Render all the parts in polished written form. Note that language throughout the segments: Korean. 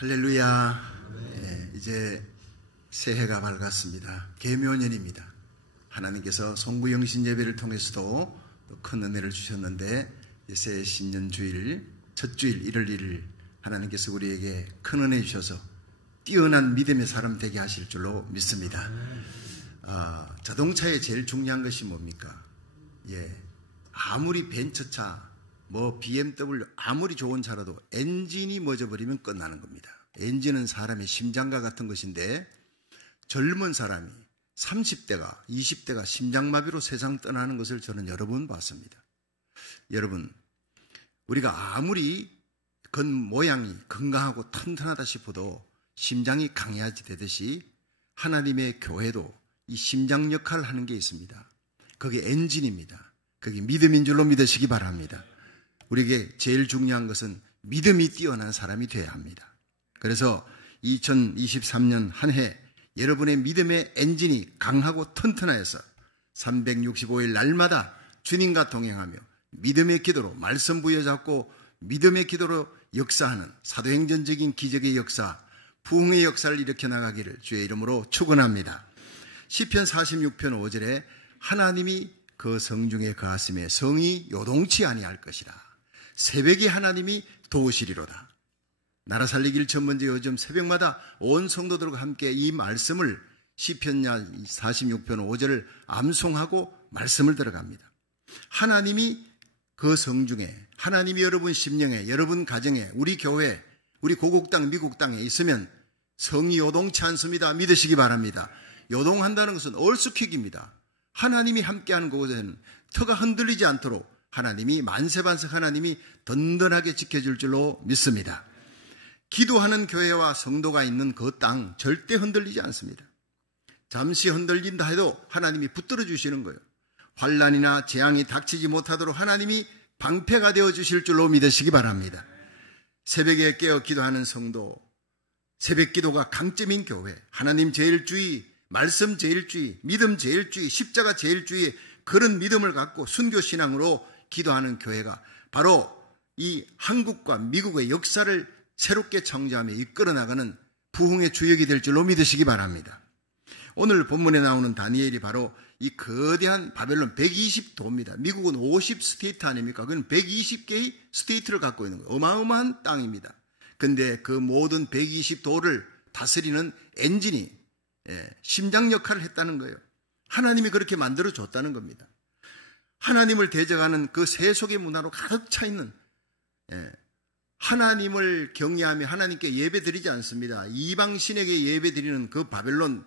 할렐루야. 네, 이제 새해가 밝았습니다. 계묘년입니다. 하나님께서 송구영신 예배를 통해서도 큰 은혜를 주셨는데 새해 신년주일 첫 주일 1월 1일 하나님께서 우리에게 큰 은혜 주셔서 뛰어난 믿음의 사람 되게 하실 줄로 믿습니다. 자동차에 제일 중요한 것이 뭡니까? 아무리 벤츠차 BMW 아무리 좋은 차라도 엔진이 멎어버리면 끝나는 겁니다. 엔진은 사람의 심장과 같은 것인데 젊은 사람이 30대가 20대가 심장마비로 세상 떠나는 것을 저는 여러 번 봤습니다. 여러분, 우리가 아무리 겉모양이 건강하고 튼튼하다 싶어도 심장이 강해야지 되듯이 하나님의 교회도 이 심장 역할을 하는 게 있습니다. 그게 엔진입니다. 그게 믿음인 줄로 믿으시기 바랍니다. 우리에게 제일 중요한 것은 믿음이 뛰어난 사람이 되어야 합니다. 그래서 2023년 한 해 여러분의 믿음의 엔진이 강하고 튼튼하여서 365일 날마다 주님과 동행하며 믿음의 기도로 말씀 부여잡고 믿음의 기도로 역사하는 사도행전적인 기적의 역사, 부흥의 역사를 일으켜 나가기를 주의 이름으로 축원합니다. 시편 46편 5절에 하나님이 그 성중에 거하심에 성이 요동치 아니할 것이라. 새벽에 하나님이 도우시리로다. 나라 살리기를 전문제 요즘 새벽마다 온 성도들과 함께 이 말씀을 시편 46편 5절을 암송하고 말씀을 들어갑니다. 하나님이 그 성중에, 하나님이 여러분 심령에, 여러분 가정에, 우리 교회, 우리 고국 땅, 미국 땅에 있으면 성이 요동치 않습니다. 믿으시기 바랍니다. 요동한다는 것은 얼쑤킥입니다. 하나님이 함께하는 곳에는 터가 흔들리지 않도록 하나님이 만세반석 하나님이 든든하게 지켜줄 줄로 믿습니다. 기도하는 교회와 성도가 있는 그 땅 절대 흔들리지 않습니다. 잠시 흔들린다 해도 하나님이 붙들어 주시는 거예요. 환난이나 재앙이 닥치지 못하도록 하나님이 방패가 되어 주실 줄로 믿으시기 바랍니다. 새벽에 깨어 기도하는 성도, 새벽 기도가 강점인 교회, 하나님 제일주의, 말씀 제일주의, 믿음 제일주의, 십자가 제일주의 그런 믿음을 갖고 순교신앙으로 기도하는 교회가 바로 이 한국과 미국의 역사를 새롭게 창조하며 이끌어 나가는 부흥의 주역이 될 줄로 믿으시기 바랍니다. 오늘 본문에 나오는 다니엘이 바로 이 거대한 바벨론 120도입니다. 미국은 50스테이트 아닙니까? 그건 120개의 스테이트를 갖고 있는 거예요. 어마어마한 땅입니다. 근데 그 모든 120도를 다스리는 엔진이 심장 역할을 했다는 거예요. 하나님이 그렇게 만들어줬다는 겁니다. 하나님을 대적하는 그 세속의 문화로 가득 차 있는 하나님을 경외하며 하나님께 예배드리지 않습니다. 이방신에게 예배드리는 그 바벨론,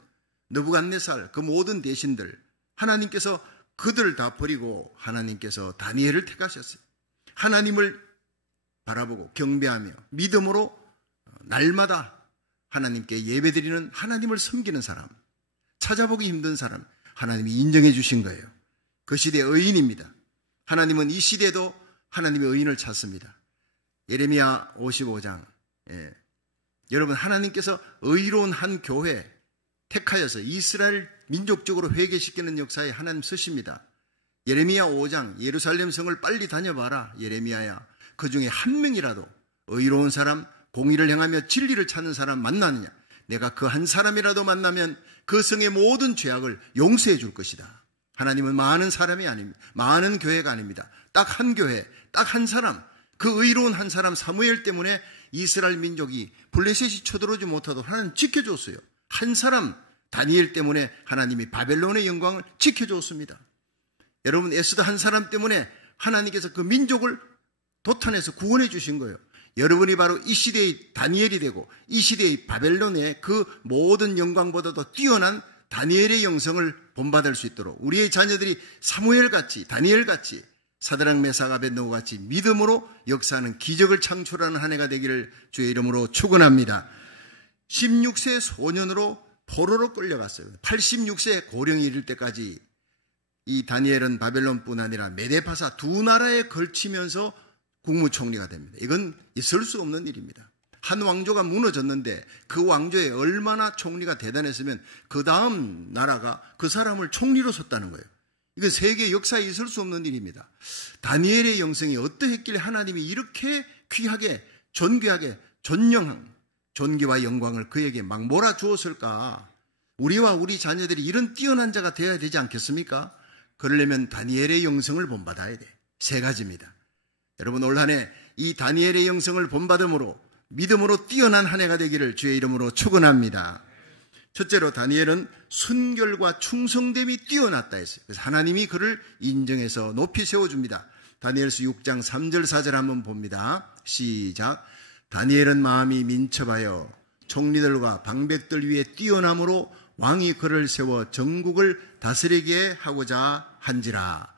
느부갓네살, 그 모든 대신들 하나님께서 그들을 다 버리고 하나님께서 다니엘을 택하셨어요. 하나님을 바라보고 경배하며 믿음으로 날마다 하나님께 예배드리는 하나님을 섬기는 사람, 찾아보기 힘든 사람 하나님이 인정해 주신 거예요. 그 시대의 의인입니다. 하나님은 이 시대에도 하나님의 의인을 찾습니다. 예레미야 55장 여러분 하나님께서 의로운 한 교회 택하여서 이스라엘 민족적으로 회개시키는 역사에 하나님 쓰십니다. 예레미야 5장 예루살렘 성을 빨리 다녀봐라. 예레미야야 그 중에 한 명이라도 의로운 사람, 공의를 행하며 진리를 찾는 사람 만나느냐. 내가 그 한 사람이라도 만나면 그 성의 모든 죄악을 용서해 줄 것이다. 하나님은 많은 사람이 아닙니다. 많은 교회가 아닙니다. 딱 한 교회, 딱 한 사람, 그 의로운 한 사람 사무엘 때문에 이스라엘 민족이 블레셋이 쳐들어오지 못하도록 하나님 지켜줬어요. 한 사람 다니엘 때문에 하나님이 바벨론의 영광을 지켜줬습니다. 여러분 에스더 한 사람 때문에 하나님께서 그 민족을 도탄에서 구원해 주신 거예요. 여러분이 바로 이 시대의 다니엘이 되고 이 시대의 바벨론의 그 모든 영광보다도 뛰어난 다니엘의 영성을 본받을 수 있도록 우리의 자녀들이 사무엘같이 다니엘같이 사드락 메삭 아벳느고같이 믿음으로 역사하는 기적을 창출하는 한 해가 되기를 주의 이름으로 축원합니다. 16세 소년으로 포로로 끌려갔어요. 86세 고령이 이를 때까지 이 다니엘은 바벨론뿐 아니라 메데파사 두 나라에 걸치면서 국무총리가 됩니다. 이건 있을 수 없는 일입니다. 한 왕조가 무너졌는데 그 왕조에 얼마나 총리가 대단했으면 그 다음 나라가 그 사람을 총리로 섰다는 거예요. 이건 세계 역사에 있을 수 없는 일입니다. 다니엘의 영성이 어떠했길래 하나님이 이렇게 귀하게 존귀하게 존영한 존귀와 영광을 그에게 막 몰아주었을까? 우리와 우리 자녀들이 이런 뛰어난 자가 되어야 되지 않겠습니까? 그러려면 다니엘의 영성을 본받아야 돼. 3가지입니다. 여러분, 올 한 해 이 다니엘의 영성을 본받음으로 믿음으로 뛰어난 한 해가 되기를 주의 이름으로 축원합니다. 첫째로 다니엘은 순결과 충성됨이 뛰어났다 했어요. 그래서 하나님이 그를 인정해서 높이 세워줍니다. 다니엘서 6장 3절 4절 한번 봅니다. 시작. 다니엘은 마음이 민첩하여 총리들과 방백들 위에 뛰어남으로 왕이 그를 세워 전국을 다스리게 하고자 한지라.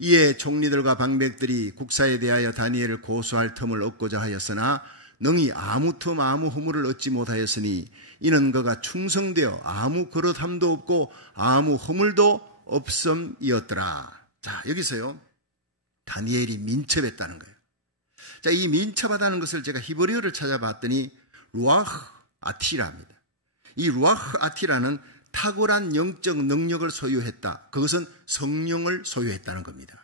이에 총리들과 방백들이 국사에 대하여 다니엘을 고소할 틈을 얻고자 하였으나 능히 아무 틈 아무 허물을 얻지 못하였으니 이는 그가 충성되어 아무 그릇함도 없고 아무 허물도 없음이었더라. 자, 여기서요, 다니엘이 민첩했다는 거예요. 자, 이 민첩하다는 것을 제가 히브리어를 찾아봤더니 루아흐 아티라입니다. 이 루아흐 아티라는 탁월한 영적 능력을 소유했다. 그것은 성령을 소유했다는 겁니다.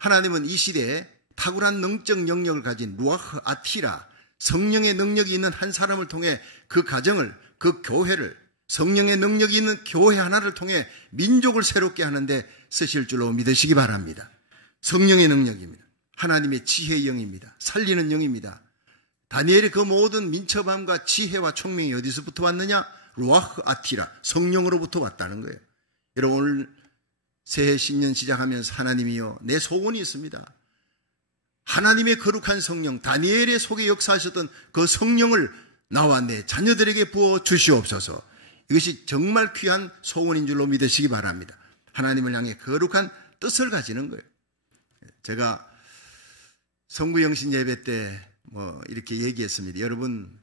하나님은 이 시대에 탁월한 영적 능력을 가진 루아흐 아티라, 성령의 능력이 있는 한 사람을 통해 그 가정을, 그 교회를, 성령의 능력이 있는 교회 하나를 통해 민족을 새롭게 하는데 쓰실 줄로 믿으시기 바랍니다. 성령의 능력입니다. 하나님의 지혜의 영입니다. 살리는 영입니다. 다니엘의 그 모든 민첩함과 지혜와 총명이 어디서부터 왔느냐? 루아흐 아티라, 성령으로부터 왔다는 거예요. 여러분, 오늘 새해 신년 시작하면서 하나님이요, 내 소원이 있습니다. 하나님의 거룩한 성령, 다니엘의 속에 역사하셨던 그 성령을 나와 내 자녀들에게 부어 주시옵소서. 이것이 정말 귀한 소원인 줄로 믿으시기 바랍니다. 하나님을 향해 거룩한 뜻을 가지는 거예요. 제가 성구영신 예배 때 이렇게 얘기했습니다. 여러분,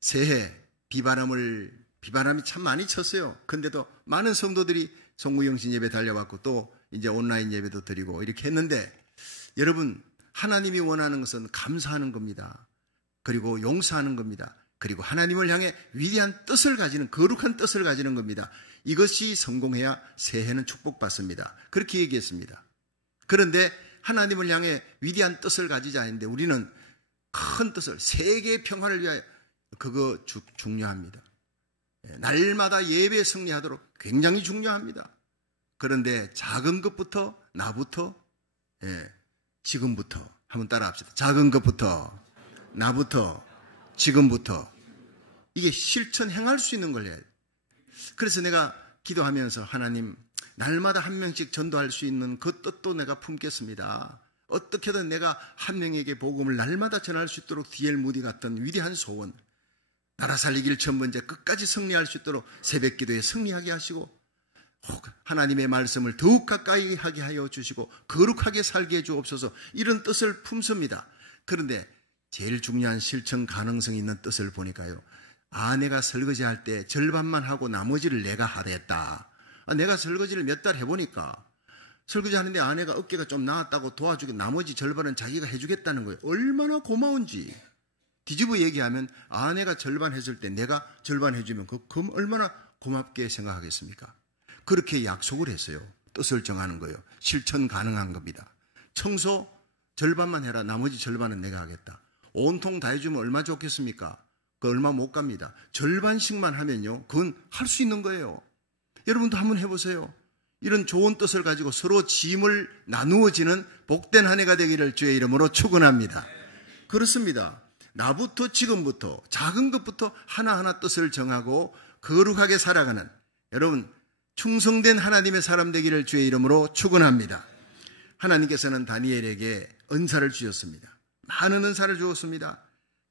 새해 비바람이 참 많이 쳤어요. 근데도 많은 성도들이 성구영신 예배 달려왔고 또 이제 온라인 예배도 드리고 이렇게 했는데, 여러분, 하나님이 원하는 것은 감사하는 겁니다. 그리고 용서하는 겁니다. 그리고 하나님을 향해 위대한 뜻을 가지는, 거룩한 뜻을 가지는 겁니다. 이것이 성공해야 새해는 축복받습니다. 그렇게 얘기했습니다. 그런데 하나님을 향해 위대한 뜻을 가지자 했는데 우리는 큰 뜻을, 세계의 평화를 위하여, 그거 중요합니다. 날마다 예배에 승리하도록 굉장히 중요합니다. 그런데 작은 것부터, 나부터, 지금부터 한번 따라합시다. 작은 것부터, 나부터, 지금부터. 이게 실천 행할 수 있는 걸 해야 돼요. 그래서 내가 기도하면서 하나님, 날마다 한 명씩 전도할 수 있는 그 뜻도 내가 품겠습니다. 어떻게든 내가 한 명에게 복음을 날마다 전할 수 있도록 D.L. 무디 같은 위대한 소원, 나라 살리기를 첫 번째 끝까지 승리할 수 있도록 새벽 기도에 승리하게 하시고, 하나님의 말씀을 더욱 가까이 하게 하여 주시고 거룩하게 살게 해 주옵소서. 이런 뜻을 품습니다. 그런데 제일 중요한 실천 가능성 있는 뜻을 보니까요, 아내가 설거지할 때 절반만 하고 나머지를 내가 하랬다. 내가 설거지를 몇 달 해보니까 설거지하는데 아내가 어깨가 좀 나았다고 도와주고 나머지 절반은 자기가 해주겠다는 거예요. 얼마나 고마운지. 뒤집어 얘기하면 아내가 절반 했을 때 내가 절반 해주면 그럼 얼마나 고맙게 생각하겠습니까? 그렇게 약속을 했어요. 뜻을 정하는 거예요. 실천 가능한 겁니다. 청소 절반만 해라. 나머지 절반은 내가 하겠다. 온통 다 해주면 얼마 좋겠습니까? 그 얼마 못 갑니다. 절반씩만 하면요, 그건 할 수 있는 거예요. 여러분도 한번 해보세요. 이런 좋은 뜻을 가지고 서로 짐을 나누어지는 복된 한 해가 되기를 주의 이름으로 축원합니다. 그렇습니다. 나부터 지금부터 작은 것부터 하나하나 뜻을 정하고 거룩하게 살아가는, 여러분, 충성된 하나님의 사람 되기를 주의 이름으로 축원합니다. 하나님께서는 다니엘에게 은사를 주셨습니다. 많은 은사를 주었습니다.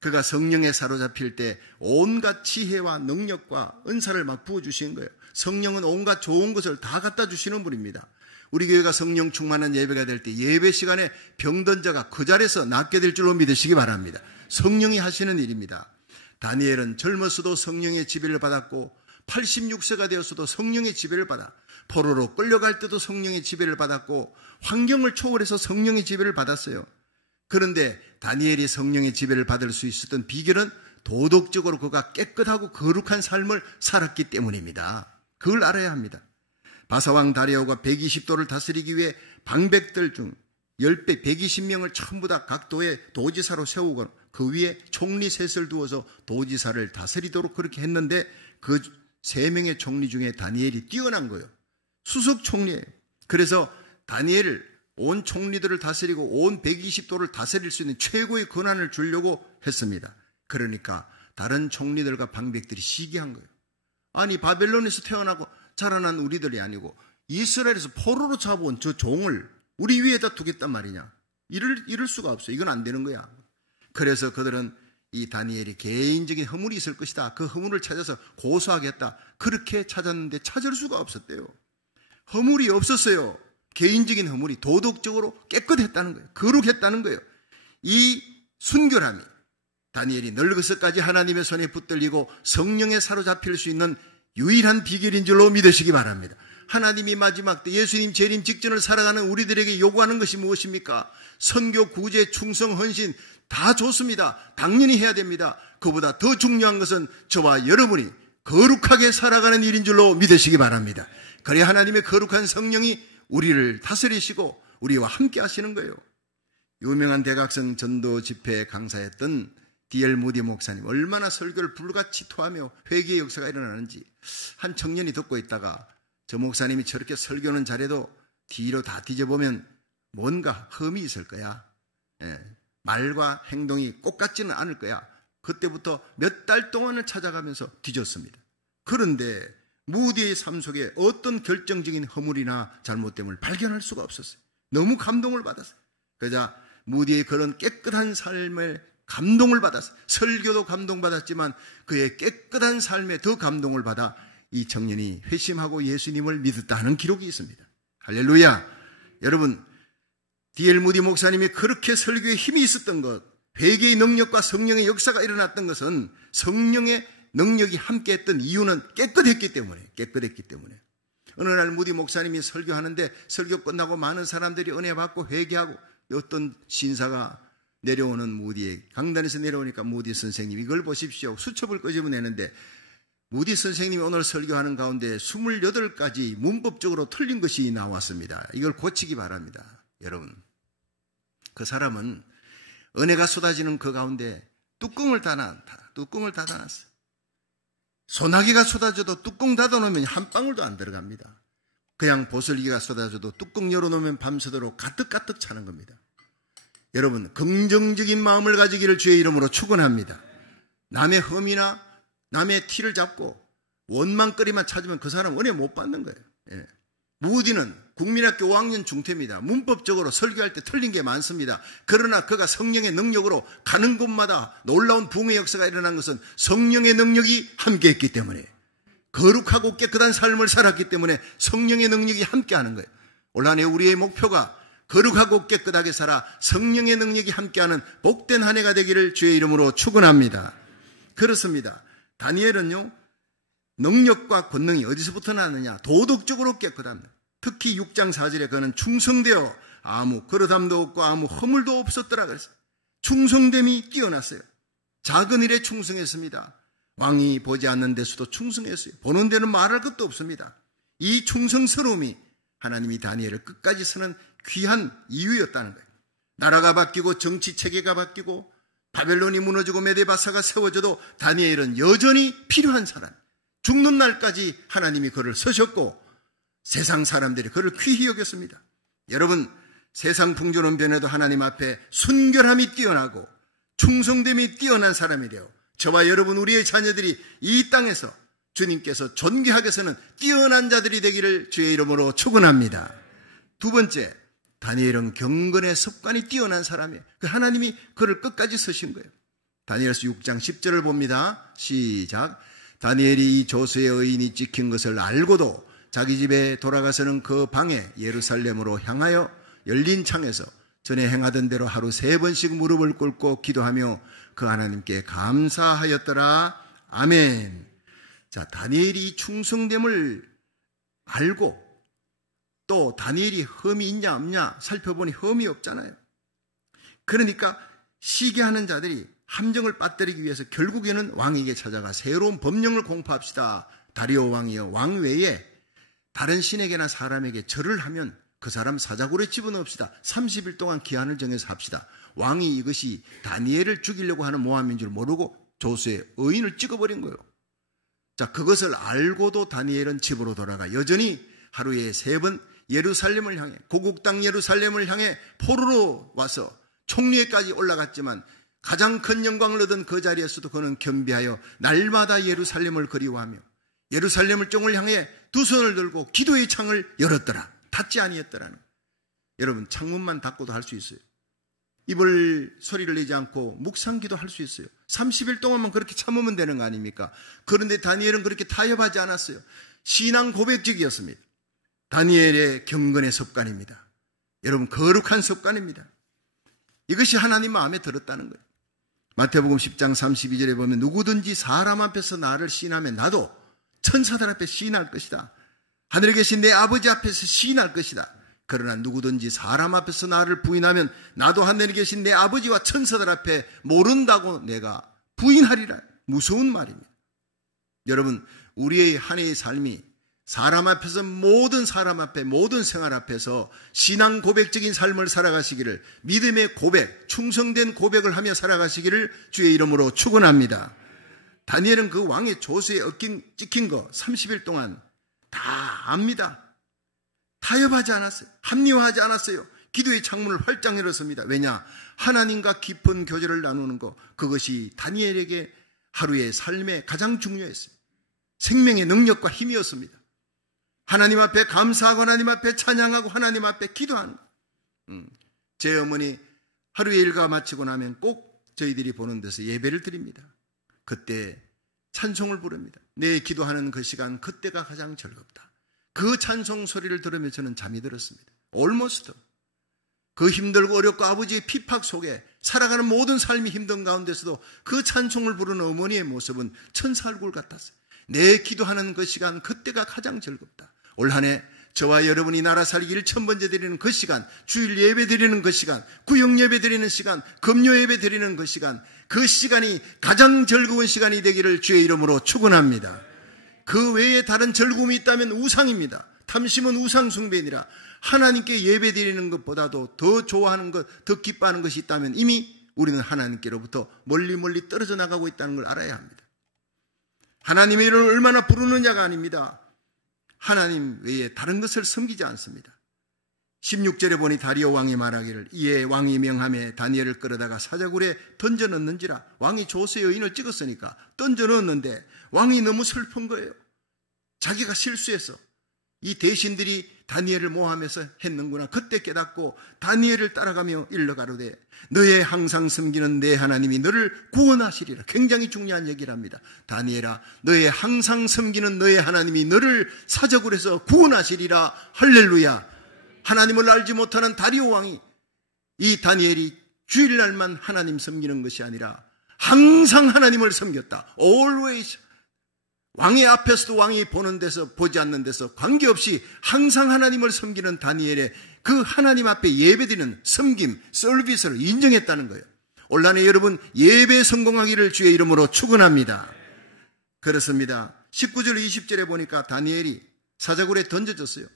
그가 성령에 사로잡힐 때 온갖 지혜와 능력과 은사를 막 부어주신 거예요. 성령은 온갖 좋은 것을 다 갖다 주시는 분입니다. 우리 교회가 성령 충만한 예배가 될 때 예배 시간에 병든 자가 그 자리에서 낫게 될 줄로 믿으시기 바랍니다. 성령이 하시는 일입니다. 다니엘은 젊었어도 성령의 지배를 받았고 86세가 되었어도 성령의 지배를 받아 포로로 끌려갈 때도 성령의 지배를 받았고 환경을 초월해서 성령의 지배를 받았어요. 그런데 다니엘이 성령의 지배를 받을 수 있었던 비결은 도덕적으로 그가 깨끗하고 거룩한 삶을 살았기 때문입니다. 그걸 알아야 합니다. 바사왕 다리오가 120도를 다스리기 위해 방백들 중 10배 120명을 전부 다 각 도에 도지사로 세우고 그 위에 총리 셋을 두어서 도지사를 다스리도록 그렇게 했는데 그 3명의 총리 중에 다니엘이 뛰어난 거예요. 수석 총리예요. 그래서 다니엘을 온 총리들을 다스리고 온 120도를 다스릴 수 있는 최고의 권한을 주려고 했습니다. 그러니까 다른 총리들과 방백들이 시기한 거예요. 아니 바벨론에서 태어나고 자라난 우리들이 아니고 이스라엘에서 포로로 잡아온 저 종을 우리 위에다 두겠단 말이냐. 이럴 수가 없어요. 이건 안 되는 거야. 그래서 그들은 이 다니엘이 개인적인 허물이 있을 것이다. 그 허물을 찾아서 고소하겠다. 그렇게 찾았는데 찾을 수가 없었대요. 허물이 없었어요. 개인적인 허물이 도덕적으로 깨끗했다는 거예요. 거룩했다는 거예요. 이 순결함이 다니엘이 늙어서까지 하나님의 손에 붙들리고 성령에 사로잡힐 수 있는 유일한 비결인 줄로 믿으시기 바랍니다. 하나님이 마지막 때 예수님 재림 직전을 살아가는 우리들에게 요구하는 것이 무엇입니까? 선교, 구제, 충성, 헌신 다 좋습니다. 당연히 해야 됩니다. 그보다 더 중요한 것은 저와 여러분이 거룩하게 살아가는 일인 줄로 믿으시기 바랍니다. 그래야 하나님의 거룩한 성령이 우리를 다스리시고 우리와 함께 하시는 거예요. 유명한 대각성 전도 집회에 강사했던 D.L. 무디 목사님, 얼마나 설교를 불같이 토하며 회개의 역사가 일어나는지 한 청년이 듣고 있다가 저 목사님이 저렇게 설교는 잘해도 뒤로 다 뒤져보면 뭔가 흠이 있을 거야. 말과 행동이 똑같지는 않을 거야. 그때부터 몇 달 동안을 찾아가면서 뒤졌습니다. 그런데 무디의 삶 속에 어떤 결정적인 허물이나 잘못됨을 발견할 수가 없었어요. 너무 감동을 받았어요. 그러자 무디의 그런 깨끗한 삶에 감동을 받았어요. 설교도 감동받았지만 그의 깨끗한 삶에 더 감동을 받아 이 청년이 회심하고 예수님을 믿었다는 기록이 있습니다. 할렐루야. 여러분, D.L. 무디 목사님이 그렇게 설교에 힘이 있었던 것, 회개의 능력과 성령의 역사가 일어났던 것은 성령의 능력이 함께했던 이유는 깨끗했기 때문에. 어느 날 무디 목사님이 설교하는데 설교 끝나고 많은 사람들이 은혜 받고 회개하고 어떤 신사가 내려오는 무디의 강단에서 내려오니까 무디 선생님 이걸 보십시오. 수첩을 끄집어내는데 무디 선생님이 오늘 설교하는 가운데 28가지 문법적으로 틀린 것이 나왔습니다. 이걸 고치기 바랍니다. 여러분, 그 사람은 은혜가 쏟아지는 그 가운데 뚜껑을 닫아놨어요. 소나기가 쏟아져도 뚜껑 닫아놓으면 한 방울도 안 들어갑니다. 그냥 보슬기가 쏟아져도 뚜껑 열어놓으면 밤새도록 가득가득 차는 겁니다. 여러분, 긍정적인 마음을 가지기를 주의 이름으로 축원합니다. 남의 흠이나 남의 티를 잡고 원망거리만 찾으면 그 사람 은혜 못 받는 거예요. 무디는 국민학교 5학년 중퇴입니다. 문법적으로 설교할 때 틀린 게 많습니다. 그러나 그가 성령의 능력으로 가는 곳마다 놀라운 부흥의 역사가 일어난 것은 성령의 능력이 함께했기 때문에, 거룩하고 깨끗한 삶을 살았기 때문에 성령의 능력이 함께하는 거예요. 올 한 해 우리의 목표가 거룩하고 깨끗하게 살아 성령의 능력이 함께하는 복된 한 해가 되기를 주의 이름으로 축원합니다. 그렇습니다. 다니엘은요, 능력과 권능이 어디서부터 나느냐? 도덕적으로 깨끗합니다. 특히 6장 4절에 그는 충성되어 아무 거릇함도 없고 아무 허물도 없었더라 그랬어요. 충성됨이 뛰어났어요. 작은 일에 충성했습니다. 왕이 보지 않는 데서도 충성했어요. 보는 데는 말할 것도 없습니다. 이 충성스러움이 하나님이 다니엘을 끝까지 쓰는 귀한 이유였다는 거예요. 나라가 바뀌고 정치 체계가 바뀌고 바벨론이 무너지고 메데바사가 세워져도 다니엘은 여전히 필요한 사람. 죽는 날까지 하나님이 그를 쓰셨고 세상 사람들이 그를 귀히 여겼습니다. 여러분, 세상 풍조론변에도 하나님 앞에 순결함이 뛰어나고 충성됨이 뛰어난 사람이 되어 저와 여러분 우리의 자녀들이 이 땅에서 주님께서 존귀하게서는 뛰어난 자들이 되기를 주의 이름으로 축원합니다. 두 번째, 다니엘은 경건의 습관이 뛰어난 사람이에요. 하나님이 그를 끝까지 쓰신 거예요. 다니엘서 6장 10절을 봅니다. 시작. 다니엘이 이 조수의 의인이 찍힌 것을 알고도 자기 집에 돌아가서는 그 방에 예루살렘으로 향하여 열린 창에서 전에 행하던 대로 하루 3번씩 무릎을 꿇고 기도하며 그 하나님께 감사하였더라. 아멘. 자, 다니엘이 충성됨을 알고 또 다니엘이 흠이 있냐 없냐 살펴보니 흠이 없잖아요. 그러니까 시기하는 자들이 함정을 빠뜨리기 위해서 결국에는 왕에게 찾아가 새로운 법령을 공포합시다. 다리오 왕이여, 왕 외에 다른 신에게나 사람에게 절을 하면 그 사람 사자굴에 집어넣읍시다. 30일 동안 기한을 정해서 합시다. 왕이 이것이 다니엘을 죽이려고 하는 모함인 줄 모르고 조수의 의인을 찍어버린 거예요. 자, 그것을 알고도 다니엘은 집으로 돌아가 여전히 하루에 3번 예루살렘을 향해, 고국 땅 예루살렘을 향해 포로로 와서 총리에까지 올라갔지만 가장 큰 영광을 얻은 그 자리에서도 그는 겸비하여 날마다 예루살렘을 그리워하며 예루살렘을 종을 향해 두 손을 들고 기도의 창을 열었더라. 닫지 아니했더라는. 여러분, 창문만 닫고도 할 수 있어요. 입을 소리를 내지 않고 묵상기도 할 수 있어요. 30일 동안만 그렇게 참으면 되는 거 아닙니까? 그런데 다니엘은 그렇게 타협하지 않았어요. 신앙 고백적이었습니다. 다니엘의 경건의 습관입니다. 여러분, 거룩한 습관입니다. 이것이 하나님 마음에 들었다는 거예요. 마태복음 10장 32절에 보면 누구든지 사람 앞에서 나를 시인하면 나도 천사들 앞에 시인할 것이다. 하늘에 계신 내 아버지 앞에서 시인할 것이다. 그러나 누구든지 사람 앞에서 나를 부인하면 나도 하늘에 계신 내 아버지와 천사들 앞에 모른다고 내가 부인하리라. 무서운 말입니다. 여러분, 우리의 한 해의 삶이 사람 앞에서 모든 사람 앞에 모든 생활 앞에서 신앙 고백적인 삶을 살아가시기를, 믿음의 고백, 충성된 고백을 하며 살아가시기를 주의 이름으로 축원합니다. 다니엘은 그 왕의 조수에 찍힌 거 30일 동안 다 압니다. 타협하지 않았어요. 합리화하지 않았어요. 기도의 창문을 활짝 열었습니다. 왜냐? 하나님과 깊은 교제를 나누는 것, 그것이 다니엘에게 하루의 삶에 가장 중요했어요. 생명의 능력과 힘이었습니다. 하나님 앞에 감사하고 하나님 앞에 찬양하고 하나님 앞에 기도하는 것. 제 어머니 하루의 일과 마치고 나면 꼭 저희들이 보는 데서 예배를 드립니다. 그때 찬송을 부릅니다. 내 기도하는 그 시간, 그때가 가장 즐겁다. 그 찬송 소리를 들으며 저는 잠이 들었습니다. almost. 그 힘들고 어렵고 아버지의 핍박 속에 살아가는 모든 삶이 힘든 가운데서도 그 찬송을 부르는 어머니의 모습은 천사 얼굴 같았어요. 내 기도하는 그 시간, 그때가 가장 즐겁다. 올 한 해 저와 여러분이 나라 살기를 첫 번째 드리는 그 시간, 주일 예배 드리는 그 시간, 구역 예배 드리는 시간, 금요 예배 드리는 그 시간, 그 시간이 가장 즐거운 시간이 되기를 주의 이름으로 축원합니다. 그 외에 다른 즐거움이 있다면 우상입니다. 탐심은 우상 숭배니라. 하나님께 예배 드리는 것보다도 더 좋아하는 것, 더 기뻐하는 것이 있다면 이미 우리는 하나님께로부터 멀리 멀리 떨어져 나가고 있다는 걸 알아야 합니다. 하나님의 이름을 얼마나 부르느냐가 아닙니다. 하나님 외에 다른 것을 섬기지 않습니다. 16절에 보니 다리오 왕이 말하기를 이에 왕이 명함에 다니엘을 끌어다가 사자굴에 던져 넣는지라. 왕이 조수의 의인을 찍었으니까 던져 넣었는데 왕이 너무 슬픈 거예요. 자기가 실수해서 이 대신들이 다니엘을 모함해서 했는구나. 그때 깨닫고 다니엘을 따라가며 일러가로되 너의 항상 섬기는 내 하나님이 너를 구원하시리라. 굉장히 중요한 얘기를 합니다. 다니엘아, 너의 항상 섬기는 너의 하나님이 너를 사자굴에서 구원하시리라. 할렐루야. 하나님을 알지 못하는 다리오 왕이, 이 다니엘이 주일날만 하나님 섬기는 것이 아니라 항상 하나님을 섬겼다. Always. 왕의 앞에서도 왕이 보는 데서 보지 않는 데서 관계없이 항상 하나님을 섬기는 다니엘의 그 하나님 앞에 예배드리는 섬김, 서비스를 인정했다는 거예요. 올 한 해 여러분 예배 성공하기를 주의 이름으로 축원합니다. 그렇습니다. 19절 20절에 보니까 다니엘이 사자굴에 던져졌어요.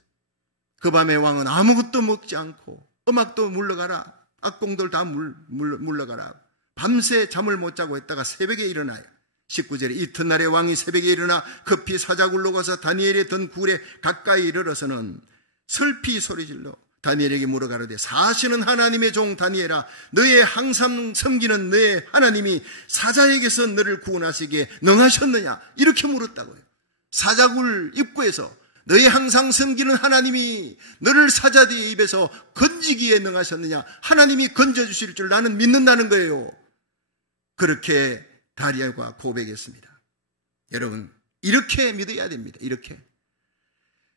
그 밤에 왕은 아무것도 먹지 않고 음악도 물러가라, 악공들 다 물러가라, 밤새 잠을 못 자고 있다가 새벽에 일어나요. 19절에 이튿날에 왕이 새벽에 일어나 급히 사자굴로 가서 다니엘의 던 굴에 가까이 이르러서는 슬피 소리질러 다니엘에게 물어가로되 사시는 하나님의 종 다니엘아, 너의 항상 섬기는 너의 하나님이 사자에게서 너를 구원하시기에 능하셨느냐? 이렇게 물었다고요. 사자굴 입구에서 너의 항상 섬기는 하나님이 너를 사자들의 입에서 건지기에 능하셨느냐? 하나님이 건져주실 줄 나는 믿는다는 거예요. 그렇게 다니엘과 고백했습니다. 여러분, 이렇게 믿어야 됩니다. 이렇게.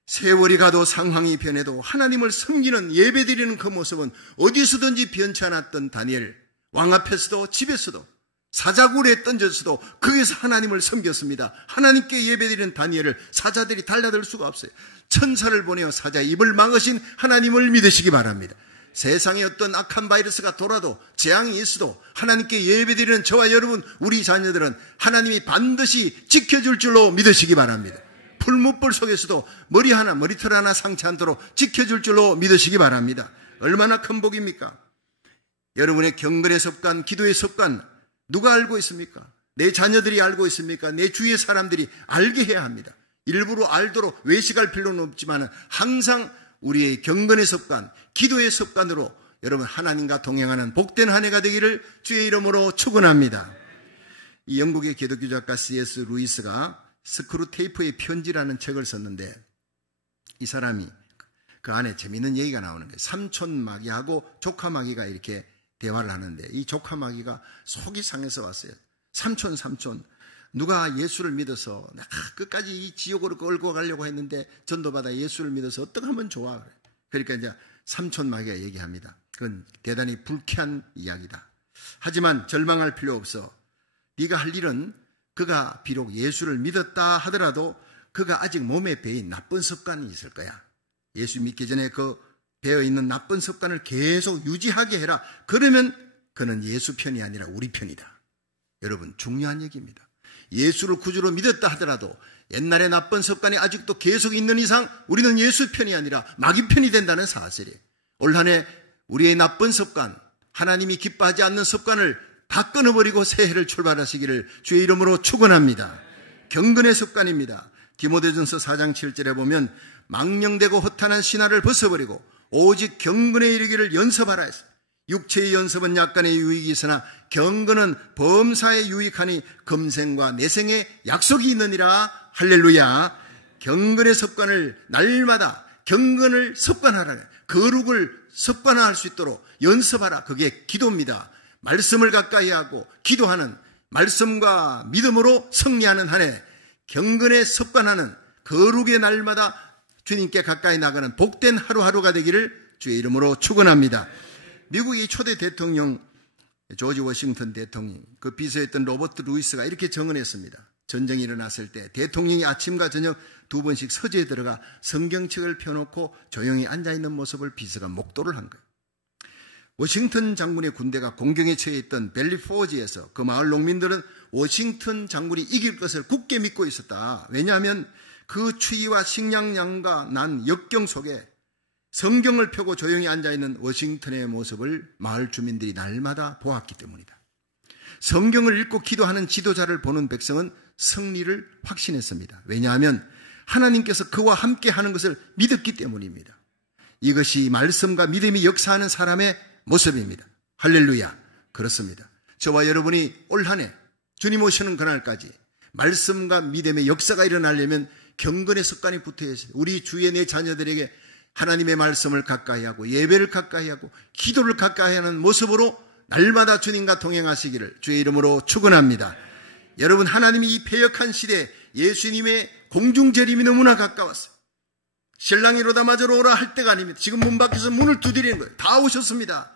세월이 가도 상황이 변해도 하나님을 섬기는 예배드리는 그 모습은 어디서든지 변치 않았던 다니엘. 왕 앞에서도 집에서도 사자굴에 던져서도 거기서 하나님을 섬겼습니다. 하나님께 예배드리는 다니엘을 사자들이 달라들 수가 없어요. 천사를 보내어 사자 입을 막으신 하나님을 믿으시기 바랍니다. 세상에 어떤 악한 바이러스가 돌아도 재앙이 있어도 하나님께 예배드리는 저와 여러분, 우리 자녀들은 하나님이 반드시 지켜줄 줄로 믿으시기 바랍니다. 풀무불 속에서도 머리털 하나 상치 않도록 지켜줄 줄로 믿으시기 바랍니다. 얼마나 큰 복입니까? 여러분의 경건의 습관, 기도의 습관 누가 알고 있습니까? 내 자녀들이 알고 있습니까? 내 주위의 사람들이 알게 해야 합니다. 일부러 알도록 외식할 필요는 없지만 항상 우리의 경건의 습관, 기도의 습관으로 여러분 하나님과 동행하는 복된 한 해가 되기를 주의 이름으로 축원합니다. 이 영국의 기독교 작가 C.S. 루이스가 스크루테이프의 편지라는 책을 썼는데 이 사람이 그 안에 재미있는 얘기가 나오는 거예요. 삼촌 마귀하고 조카 마귀가 이렇게 대화를 하는데 이 조카 마귀가 속이 상해서 왔어요. 삼촌 누가 예수를 믿어서 끝까지 이 지옥으로 끌고 가려고 했는데 전도받아 예수를 믿어서 어떻게 하면 좋아? 그러니까 이제 삼촌 마귀가 얘기합니다. 그건 대단히 불쾌한 이야기다. 하지만 절망할 필요 없어. 네가 할 일은 그가 비록 예수를 믿었다 하더라도 그가 아직 몸에 배인 나쁜 습관이 있을 거야. 예수 믿기 전에 그 배어있는 나쁜 습관을 계속 유지하게 해라. 그러면 그는 예수 편이 아니라 우리 편이다. 여러분 중요한 얘기입니다. 예수를 구주로 믿었다 하더라도 옛날의 나쁜 습관이 아직도 계속 있는 이상 우리는 예수 편이 아니라 마귀 편이 된다는 사실이에요. 올 한 해 우리의 나쁜 습관, 하나님이 기뻐하지 않는 습관을 다 끊어버리고 새해를 출발하시기를 주의 이름으로 축원합니다. 경건의 습관입니다. 디모데전서 4장 7절에 보면 망령되고 허탄한 신화를 벗어버리고 오직 경건에 이르기를 연습하라 했습니다. 육체의 연습은 약간의 유익이 있으나 경건은 범사에 유익하니 금생과 내생에 약속이 있느니라. 할렐루야. 경건의 습관을 날마다 경건을 습관하라. 거룩을 습관화할 수 있도록 연습하라. 그게 기도입니다. 말씀을 가까이 하고 기도하는 말씀과 믿음으로 승리하는 한 해, 경건에 습관하는 거룩의 날마다 주님께 가까이 나가는 복된 하루하루가 되기를 주의 이름으로 축원합니다. 미국의 초대 대통령 조지 워싱턴 대통령, 그 비서였던 로버트 루이스가 이렇게 정언했습니다. 전쟁이 일어났을 때 대통령이 아침과 저녁 2번씩 서재에 들어가 성경책을 펴놓고 조용히 앉아있는 모습을 비서가 목도를 한 거예요. 워싱턴 장군의 군대가 공경에 처해 있던 벨리포지에서 그 마을 농민들은 워싱턴 장군이 이길 것을 굳게 믿고 있었다. 왜냐하면 그 추위와 식량난과 난 역경 속에 성경을 펴고 조용히 앉아있는 워싱턴의 모습을 마을 주민들이 날마다 보았기 때문이다. 성경을 읽고 기도하는 지도자를 보는 백성은 승리를 확신했습니다. 왜냐하면 하나님께서 그와 함께 하는 것을 믿었기 때문입니다. 이것이 말씀과 믿음이 역사하는 사람의 모습입니다. 할렐루야. 그렇습니다. 저와 여러분이 올 한 해 주님 오시는 그날까지 말씀과 믿음의 역사가 일어나려면 경건의 습관이 붙어야 해요. 우리 주위의 내 자녀들에게 하나님의 말씀을 가까이 하고 예배를 가까이 하고 기도를 가까이 하는 모습으로 날마다 주님과 동행하시기를 주의 이름으로 축원합니다. 여러분, 하나님이 이 패역한 시대에 예수님의 공중재림이 너무나 가까웠어요. 신랑이로다 마저로 오라 할 때가 아닙니다. 지금 문 밖에서 문을 두드리는 거예요. 다 오셨습니다.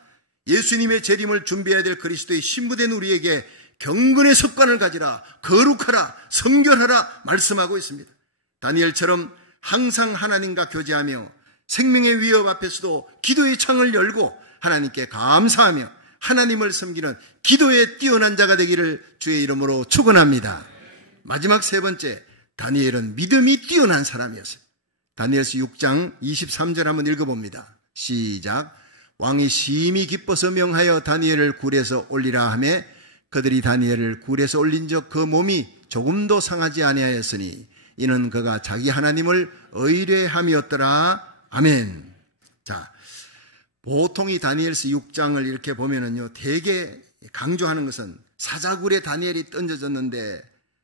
예수님의 재림을 준비해야 될 그리스도의 신부된 우리에게 경건의 습관을 가지라, 거룩하라, 성결하라 말씀하고 있습니다. 다니엘처럼 항상 하나님과 교제하며 생명의 위협 앞에서도 기도의 창을 열고 하나님께 감사하며 하나님을 섬기는 기도에 뛰어난 자가 되기를 주의 이름으로 축원합니다. 마지막 세 번째, 다니엘은 믿음이 뛰어난 사람이었어요. 다니엘서 6장 23절 한번 읽어봅니다. 시작. 왕이 심히 기뻐서 명하여 다니엘을 굴에서 올리라 하며 그들이 다니엘을 굴에서 올린 적 그 몸이 조금도 상하지 아니하였으니 이는 그가 자기 하나님을 의뢰함이었더라. 아멘. 자, 보통 이 다니엘서 6장을 이렇게 보면은요, 되게 강조하는 것은 사자굴에 다니엘이 던져졌는데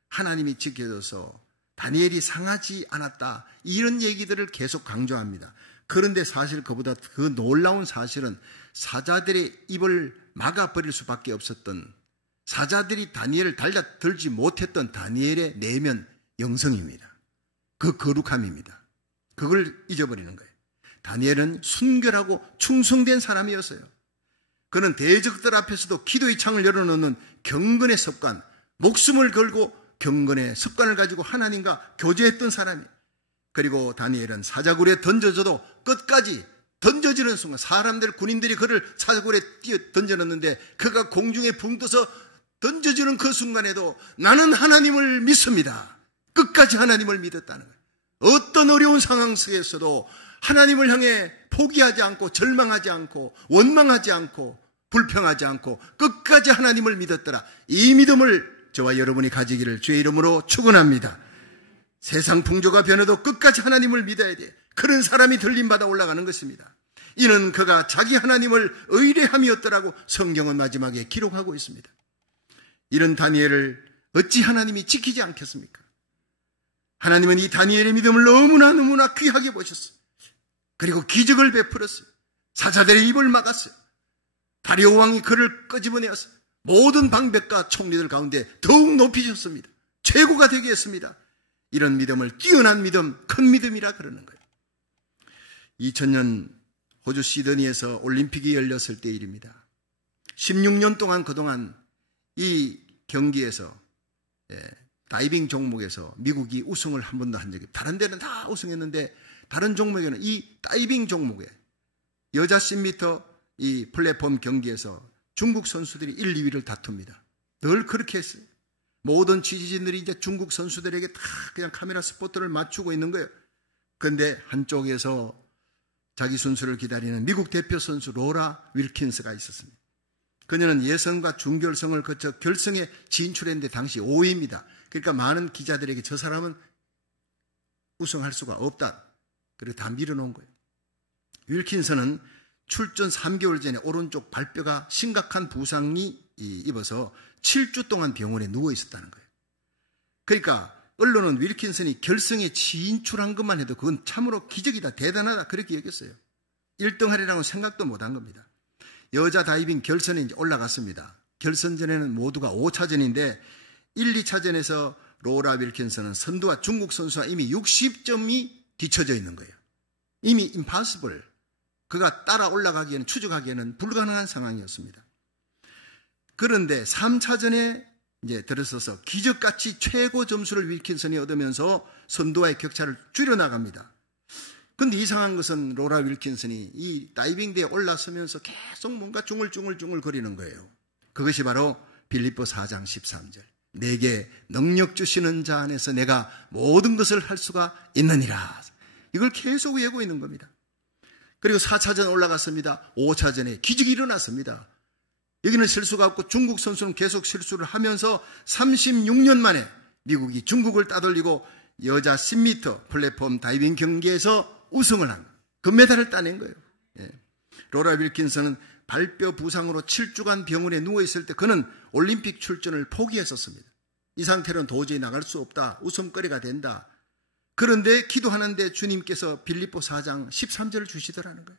하나님이 지켜줘서 다니엘이 상하지 않았다, 이런 얘기들을 계속 강조합니다. 그런데 사실 그보다 그 놀라운 사실은 사자들의 입을 막아버릴 수밖에 없었던, 사자들이 다니엘을 달라들지 못했던 다니엘의 내면 영성입니다. 그 거룩함입니다. 그걸 잊어버리는 거예요. 다니엘은 순결하고 충성된 사람이었어요. 그는 대적들 앞에서도 기도의 창을 열어놓는 경건의 습관, 목숨을 걸고 경건의 습관을 가지고 하나님과 교제했던 사람이에요. 그리고 다니엘은 사자굴에 던져져도 끝까지 던져지는 순간, 사람들, 군인들이 그를 사자굴에 던져놨는데 그가 공중에 붕 떠서 던져지는 그 순간에도 나는 하나님을 믿습니다. 끝까지 하나님을 믿었다는 거예요. 어떤 어려운 상황 속에서도 하나님을 향해 포기하지 않고 절망하지 않고 원망하지 않고 불평하지 않고 끝까지 하나님을 믿었더라. 이 믿음을 저와 여러분이 가지기를 주의 이름으로 축원합니다. 세상 풍조가 변해도 끝까지 하나님을 믿어야 돼. 그런 사람이 들림받아 올라가는 것입니다. 이는 그가 자기 하나님을 의뢰함이었더라고 성경은 마지막에 기록하고 있습니다. 이런 다니엘을 어찌 하나님이 지키지 않겠습니까? 하나님은 이 다니엘의 믿음을 너무나 귀하게 보셨어요. 그리고 기적을 베풀었어요. 사자들의 입을 막았어요. 다리오 왕이 그를 끄집어내었어요. 모든 방백과 총리들 가운데 더욱 높이셨습니다. 최고가 되게 했습니다. 이런 믿음을 뛰어난 믿음, 큰 믿음이라 그러는 거예요. 2000년 호주 시드니에서 올림픽이 열렸을 때 일입니다. 16년 동안 그동안 이 경기에서 다이빙 종목에서 미국이 우승을 한 번도 한 적이, 다른 데는 다 우승했는데 다른 종목에는 이 다이빙 종목에 여자 10m 이 플랫폼 경기에서 중국 선수들이 1, 2위를 다툽니다. 늘 그렇게 했어요. 모든 취재진들이 이제 중국 선수들에게 다 그냥 카메라 스포트를 맞추고 있는 거예요. 그런데 한쪽에서 자기 순서를 기다리는 미국 대표 선수 로라 윌킨스가 있었습니다. 그녀는 예선과 준결승을 거쳐 결승에 진출했는데 당시 5위입니다. 그러니까 많은 기자들에게 저 사람은 우승할 수가 없다. 그래서 다 밀어놓은 거예요. 윌킨스는 출전 3개월 전에 오른쪽 발뼈가 심각한 부상이 입어서 7주 동안 병원에 누워 있었다는 거예요. 그러니까 언론은 윌킨슨이 결승에 진출한 것만 해도 그건 참으로 기적이다, 대단하다 그렇게 여겼어요. 1등 하리라고 생각도 못한 겁니다. 여자 다이빙 결선에 이제 올라갔습니다. 결선전에는 모두가 5차전인데 1, 2차전에서 로라 윌킨슨은 선두와 중국 선수와 이미 60점이 뒤쳐져 있는 거예요. 이미 impossible. 그가 따라 올라가기에는, 추적하기에는 불가능한 상황이었습니다. 그런데 3차전에 이제 들어서서 기적같이 최고 점수를 윌킨슨이 얻으면서 선두와의 격차를 줄여나갑니다. 그런데 이상한 것은 로라 윌킨슨이 이 다이빙대에 올라서면서 계속 뭔가 중얼중얼 거리는 거예요. 그것이 바로 빌립보 4장 13절. 내게 능력 주시는 자 안에서 내가 모든 것을 할 수가 있느니라. 이걸 계속 외우고 있는 겁니다. 그리고 4차전 올라갔습니다. 5차전에 기적이 일어났습니다. 여기는 실수가 없고 중국 선수는 계속 실수를 하면서 36년 만에 미국이 중국을 따돌리고 여자 10m 플랫폼 다이빙 경기에서 우승을 한 거예요. 금메달을 따낸 거예요. 로라 윌킨슨은 발뼈 부상으로 7주간 병원에 누워있을 때 그는 올림픽 출전을 포기했었습니다. 이 상태로는 도저히 나갈 수 없다. 웃음거리가 된다. 그런데 기도하는데 주님께서 빌립보 4장 13절을 주시더라는 거예요.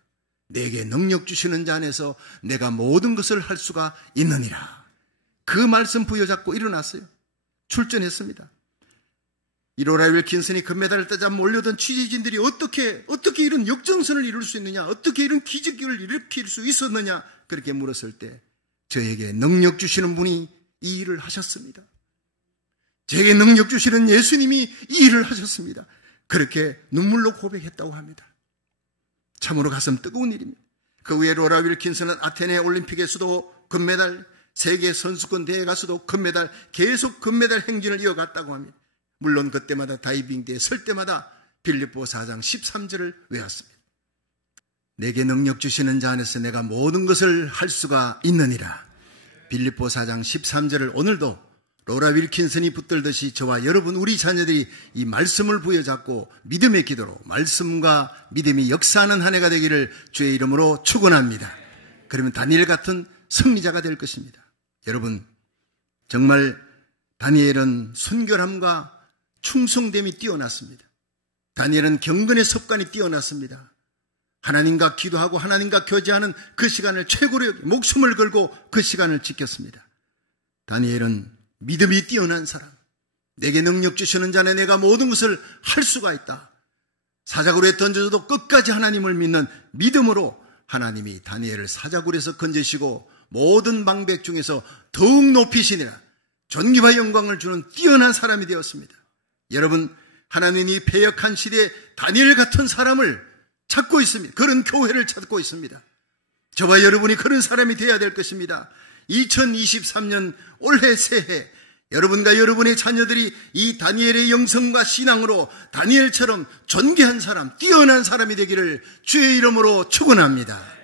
내게 능력 주시는 자 안에서 내가 모든 것을 할 수가 있느니라. 그 말씀 부여잡고 일어났어요. 출전했습니다. 이 로라 윌킨슨이 금메달을 따자 몰려든 취재진들이 어떻게 이런 역전선을 이룰 수 있느냐, 어떻게 이런 기적을 일으킬 수 있었느냐 그렇게 물었을 때 저에게 능력 주시는 분이 이 일을 하셨습니다. 제게 능력 주시는 예수님이 이 일을 하셨습니다. 그렇게 눈물로 고백했다고 합니다. 참으로 가슴 뜨거운 일입니다. 그 후에 로라 윌킨슨은 아테네 올림픽에서도 금메달, 세계 선수권 대회 가서도 금메달, 계속 금메달 행진을 이어갔다고 합니다. 물론 그때마다 다이빙대에 설 때마다 빌립보 4장 13절을 외웠습니다. 내게 능력 주시는 자 안에서 내가 모든 것을 할 수가 있느니라. 빌립보 4장 13절을 오늘도 로라 윌킨슨이 붙들듯이 저와 여러분 우리 자녀들이 이 말씀을 부여잡고 믿음의 기도로 말씀과 믿음이 역사하는 한 해가 되기를 주의 이름으로 축원합니다. 그러면 다니엘 같은 승리자가 될 것입니다. 여러분 정말 다니엘은 순결함과 충성됨이 뛰어났습니다. 다니엘은 경건의 습관이 뛰어났습니다. 하나님과 기도하고 하나님과 교제하는 그 시간을 최고로 여기 목숨을 걸고 그 시간을 지켰습니다. 다니엘은 믿음이 뛰어난 사람, 내게 능력 주시는 자네 내가 모든 것을 할 수가 있다. 사자굴에 던져져도 끝까지 하나님을 믿는 믿음으로 하나님이 다니엘을 사자굴에서 건지시고 모든 방백 중에서 더욱 높이시니라. 존귀와 영광을 주는 뛰어난 사람이 되었습니다. 여러분 하나님이 패역한 시대에 다니엘 같은 사람을 찾고 있습니다. 그런 교회를 찾고 있습니다. 저와 여러분이 그런 사람이 되어야 될 것입니다. 2023년 올해 새해 여러분과 여러분의 자녀들이 이 다니엘의 영성과 신앙으로 다니엘처럼 존귀한 사람, 뛰어난 사람이 되기를 주의 이름으로 축원합니다.